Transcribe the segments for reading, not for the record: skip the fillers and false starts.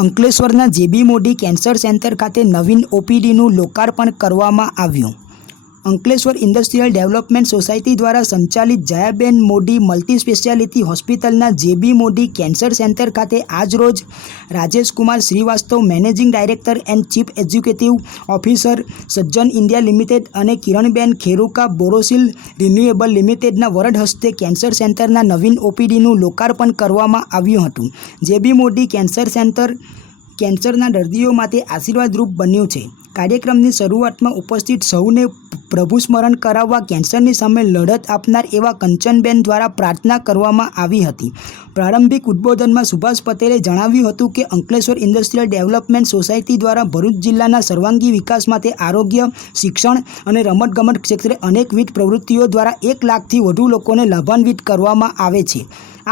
અંકલેશ્વરના જેબી Modi cancer centre ખાતે નવીન ઓપીડીનું લોકાર્પણ કરવામાં આવ્યું. અંકલેશ્વર ઇન્ડસ્ટ્રીયલ ડેવલપમેન્ટ સોસાયટી દ્વારા સંચાલિત જયાબેન મોદી મલ્ટી સ્પેશિયાલિટી હોસ્પિટલના જેબી મોદી કેન્સર સેન્ટર ખાતે આજરોજ Rajeshkumar Srivastava, managing director and chief executive officer, Sajjan India Limited અને કિરણબેન ખેરુકા, બોરોસિલ રિન્યુએબલ લિમિટેડના વરદ હસ્તે કેન્સર સેન્ટરના નવીન ઓપીડીનું લોકાર્પણ કરવામાં આવ્યું હતું. જેબી મોદી કેન્સર સેન્ટર કેન્સરના દર્દીઓ માટે આશીર્વાદરૂપ બન્યું છે. કાર્યક્રમની શરૂઆતમાં ઉપસ્થિત સૌને પ્રભુ સ્મરણ કરાવવા કેન્સરની સામે લડત આપનાર એવા કંચનબેન દ્વારા પ્રાર્થના કરવામાં આવી હતી. પ્રારંભિક ઉદ્બોધનમાં સુભાષ પટેલે જણાવ્યું હતું કે અંકલેશ્વર ઇન્ડસ્ટ્રીયલ ડેવલપમેન્ટ સોસાયટી દ્વારા ભરૂચ જિલ્લાના સર્વાંગી વિકાસ માટે આરોગ્ય, શિક્ષણ અને રમતગમત ક્ષેત્રે અનેકવિધ પ્રવૃત્તિઓ દ્વારા 1 લાખથી વધુ લોકોને લાભાન્વિત કરવામાં આવે છે.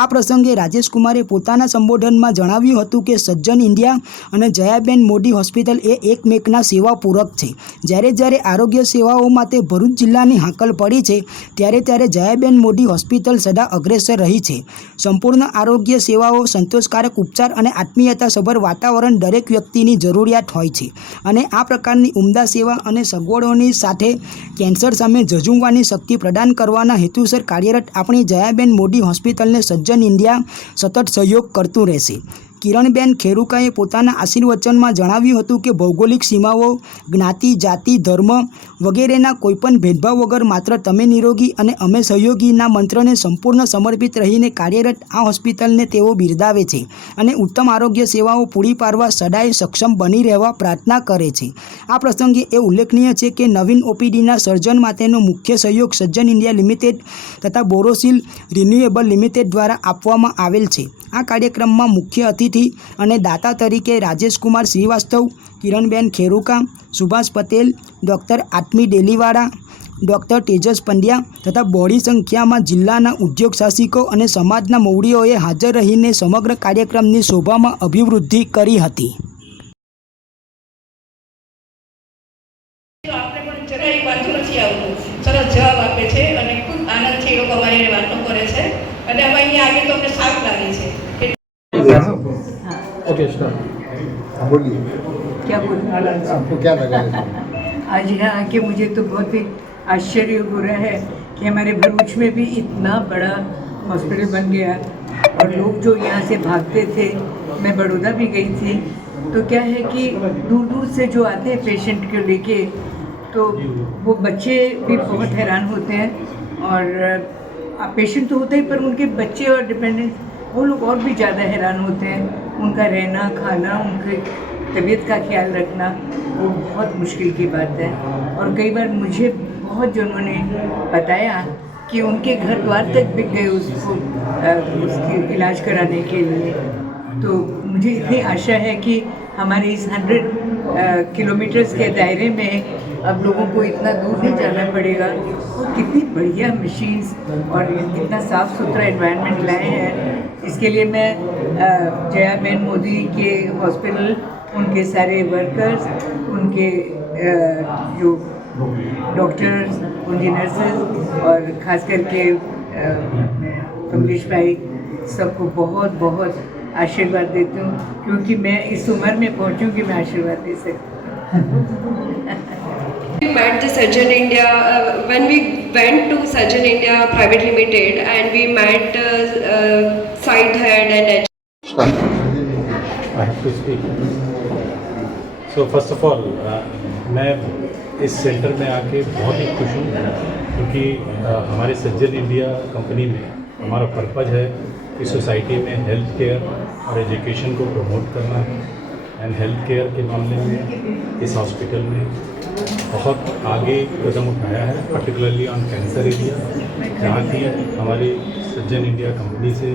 આ પ્રસંગે રાજેશકુમારે પોતાના સંબોધનમાં જણાવ્યું હતું કે સજ્જન ઇન્ડિયા અને જયાબેન મોદી હોસ્પિટલ એ એકમેકના સેવા પૂરક છે. જ્યારે આરોગ્ય સેવાઓ માટે ભરૂચ જિલ્લાની હાકલ પડી છે, ત્યારે જયાબેન મોદી હોસ્પિટલ સદા અગ્રેસર રહી છે. સંપૂર્ણ આરોગ્ય સેવાઓ, સંતોષકારક ઉપચાર અને આત્મીયતાસભર વાતાવરણ દરેક વ્યક્તિની જરૂરિયાત હોય છે અને આ પ્રકારની ઉમદા સેવા અને સગવડોની સાથે કેન્સર સામે ઝઝૂમવાની શક્તિ પ્રદાન કરવાના હેતુસર કાર્યરત આપણી જયાબેન મોદી હોસ્પિટલને સજ્જન ઇન્ડિયા સતત સહયોગ કરતું રહેશે. કિરણબેન ખેરુકાએ પોતાના આશીર્વચનમાં જણાવ્યું હતું કે ભૌગોલિક સીમાઓ, જ્ઞાતિ, જાતિ, ધર્મ વગેરેના કોઈપણ ભેદભાવ વગર માત્ર તમે નિરોગી અને અમે સહયોગીના મંત્રને સંપૂર્ણ સમર્પિત રહીને કાર્યરત આ હોસ્પિટલને તેઓ બિરદાવે છે અને ઉત્તમ આરોગ્ય સેવાઓ પૂરી પાડવા સદાય સક્ષમ બની રહેવા પ્રાર્થના કરે છે. આ પ્રસંગે એ ઉલ્લેખનીય છે કે નવીન ઓપીડીના સર્જન માટેનો મુખ્ય સહયોગ સજ્જન ઇન્ડિયા લિમિટેડ તથા બોરોસિલ રિન્યુએબલ લિમિટેડ દ્વારા આપવામાં આવેલ છે. આ કાર્યક્રમમાં મુખ્ય અતિથિ અને દાતા તરીકે રાજેશકુમાર શ્રીવાસ્તવ, કિરણબેન ખેરુકા, સુભાષ પટેલ, ડૉક્ટર આત્મી ડેલીવાળા, ડૉક્ટર તેજસ પંડ્યા તથા બહોળી સંખ્યામાં જિલ્લાના ઉદ્યોગ સાહસિકો અને સમાજના મોવડીઓએ હાજર રહીને સમગ્ર કાર્યક્રમની શોભામાં અભિવૃદ્ધિ કરી હતી. સરસ જવાબ આપે છે અને ખૂબ આનંદથી એ લોકો અમારી વાતો કરે છે અને અમે અહીંયા આવીએ તો અમને સારું લાગે છે. ओके स्टार्ट बोलिए. क्या बोलूं? आपको क्या लगा? आज यहाँ आके मुझे तो बहुत ही आश्चर्य हो रहा है कि हमारे भरूच में भी इतना बड़ा हॉस्पिटल बन गया और लोग जो यहाँ से भागते थे, मैं बड़ौदा भी गई थी, तो क्या है कि दूर दूर से जो आते हैं पेशेंट को लेके, तो वो बच्चे भी बहुत हैरान होते हैं और पेशेंट तो होता ही पर उनके बच्चे और डिपेंडेंट वो लोग और भी ज़्यादा हैरान होते हैं. उनका रहना, खाना, उनकी तबीयत का ख्याल रखना वो बहुत मुश्किल की बात है. और कई बार मुझे बहुत जनों ने बताया कि उनके घर द्वार तक बिक गए उसको उसकी इलाज कराने के लिए. तो मुझे इतनी आशा है कि हमारे इस 100 किलोमीटर्स के दायरे में अब लोगों को इतना दूर नहीं जाना पड़ेगा. और कितनी बढ़िया मशीन्स और कितना साफ़ सुथरा एनवायरनमेंट लाए हैं. इसके लिए मैं जयाबेन मोदी के हॉस्पिटल, उनके सारे वर्कर्स, उनके जो डॉक्टर्स, उनकी नर्सेज और ख़ास करके कमलेश भाई, सबको बहुत बहुत आशीर्वाद देती हूँ क्योंकि मैं इस उम्र में पहुँची हूँ कि मैं आशीर्वाद दे सकती. We met the Surgeon India when we went to Surgeon India Private Limited and we met site head and I have to speak. So first of all, मैं इस सेंटर में आके बहुत ही खुश हूँ क्योंकि हमारे सज्जन इंडिया कंपनी में हमारा पर्पज़ है कि सोसाइटी में हेल्थ केयर और एजुकेशन को प्रमोट करना है. एंड हेल्थ केयर के मामले में इस हॉस्पिटल में बहुत आगे कदम उठाया है, पर्टिकुलरली ऑन कैंसर एरिया, जहाँ की हमारी सज्जन इंडिया कंपनी से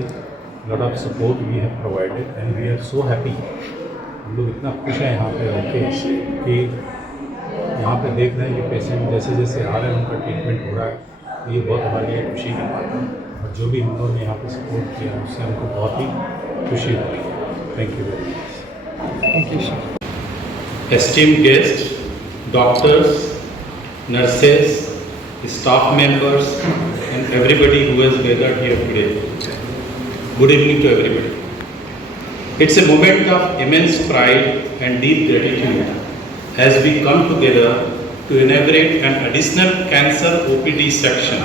lot of support we have provided and we are so happy. हम लोग इतना खुश हैं यहाँ पे होके कि यहाँ पे देख रहे हैं कि पेशेंट जैसे जैसे आ रहे हैं उनका ट्रीटमेंट हो रहा है. ये बहुत हमारे लिए खुशी की बात है और जो भी हम लोगों ने यहाँ पे सपोर्ट किया उससे हमको बहुत ही खुशी हो रही है. Thank you very much. Thank you, sir. Esteemed guests, doctors, nurses, staff members and everybody who has gathered here today. Good evening to everybody. It's a moment of immense pride and deep gratitude as we come together to inaugurate an additional cancer OPD section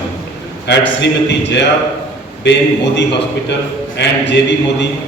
at Srimati Jaya Ben Modi Hospital and JB Modi